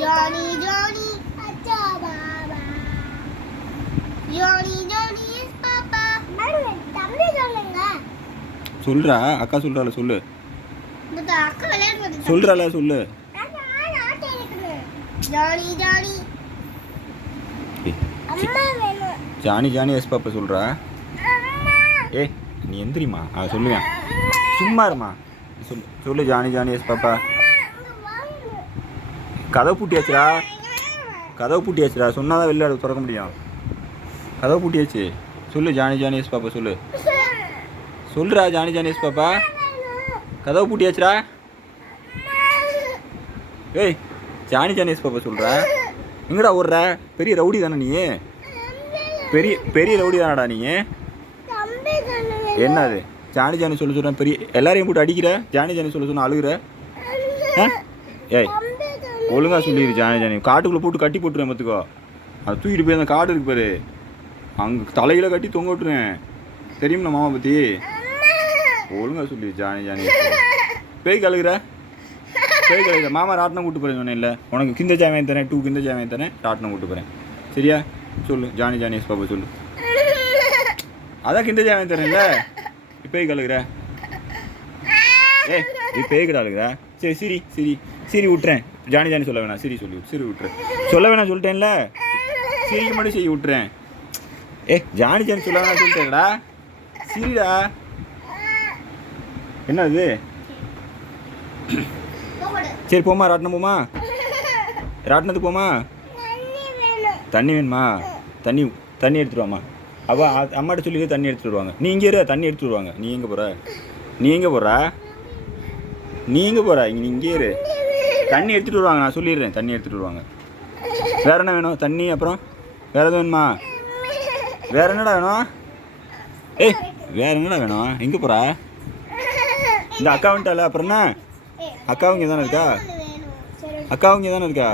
Johnny, Johnny, acha baba. Johnny, Johnny is papa. தம்பி சொல்லுங்க. சொல்றா, அக்கா சொல்றால சொல்லு. இந்த அக்கா விளையாடுறது. சொல்றால சொல்லு. Johnny, Johnny. அம்மா வேணும். ஜானி ஜானி எஸ் பாப்பா சொல்றா. அம்மா. ஏய் நீ எந்திரிமா. சொல்லுங்க. சும்மா இருமா. சொல்லு சொல்லு ஜானி ஜானி எஸ் பாப்பா. கதவு பூட்டியாச்சுடா. கதவு பூட்டியாச்சுடா. சொன்னாதான் வெளில திறக்க முடியும். கதவு பூட்டியாச்சு. சொல்லு ஜானி ஜானி எஸ் பாப்பா சொல்லு. சொல்றா ஜானி ஜானி எஸ் பாப்பா. கதவு பூட்டியாச்சுடா. ஏய் ஜானி ஜானி எஸ் பாப்பா சொல்றா. எங்கடா ஓடுற? பெரிய ரவுடி தானே நீ? பெரிய பெரிய ரவுடி தானடா நீ? என்னது ஜானி ஜானி சொல்ல சொல்கிறேன். பெரிய எல்லாரையும் போட்டு அடிக்கிற. ஜானி ஜானி சொல்ல சொன்ன அழுகுற. ஏய் ஒழுங்காக சொல்லிடு ஜானி ஜானி. காட்டுக்குள்ளே போட்டு கட்டி போட்டுருவேன் பார்த்துக்கோ. அதை தூக்கிட்டு போய் அந்த காடு இருக்கு பாரு, அங்கே தலையில் கட்டி தொங்க விட்டுருவேன். தெரியுமா மாமா பற்றி? ஒழுங்காக சொல்லி ஜானி ஜானி. பேய் கழுகுற பேய் கழுகுற. மாமா ராட்டினம் கூட்டு போகிறேன் சொன்னேன் இல்லை உனக்கு. கிந்த ஜாமியம் தரேன் 2 கிந்த ஜாமியம் தரேன். ராட்டினம் கூட்டு போகிறேன் சரியா? சொல்லு ஜானி ஜானி எஸ் பாப்பா சொல்லு. அதான் கிந்த ஜாமியம் தரேன்ல. பேய் கழுகுற. ஏய் இது பேய் கிட்ட அழுகுற. சரி சிரி சிரி சிரி விட்டுறேன். ஜானி ஜானி சொல்ல வேணாம். சிரி சொல்லி சிரி விட்டுறேன். சொல்ல வேணாம் சொல்லிட்டேன்ல. சிரிக்கு மட்டும் செய்ய விட்டுறேன். ஜானி ஜானி சொல்ல வேணாம் சொல்லிட்டேன்டா. சிரிடா. என்னது? சரி போமா ராட்டினம் போமா. ராட்டினத்துக்கு போமா. தண்ணி வேணுமா? தண்ணி தண்ணி எடுத்துட்டு வாமா. அவள் அம்மாட்ட சொல்லி தண்ணி எடுத்துட்டு வருவாங்க. நீ இங்கே இரு, தண்ணி எடுத்துட்டு வருவாங்க. நீ எங்கே போகிற? நீ எங்கே போகிற? நீ எங்கே போகிற? நீ இங்கே இரு, தண்ணி எடுத்துகிட்டு வருவாங்க. நான் சொல்லிடுறேன் தண்ணி எடுத்துகிட்டு வருவாங்க. வேறு என்ன வேணும்? தண்ணி அப்புறம் வேறு எதுவும் வேணுமா? வேறு என்னடா வேணும்? ஏய் வேறு என்னடா வேணும்? எங்கே போகிற? இந்த அக்கா வந்துட்டால அப்புறம் என்ன? அக்காவும் இங்கே தானே இருக்கா? அக்காவும் இங்கே தானே இருக்கா?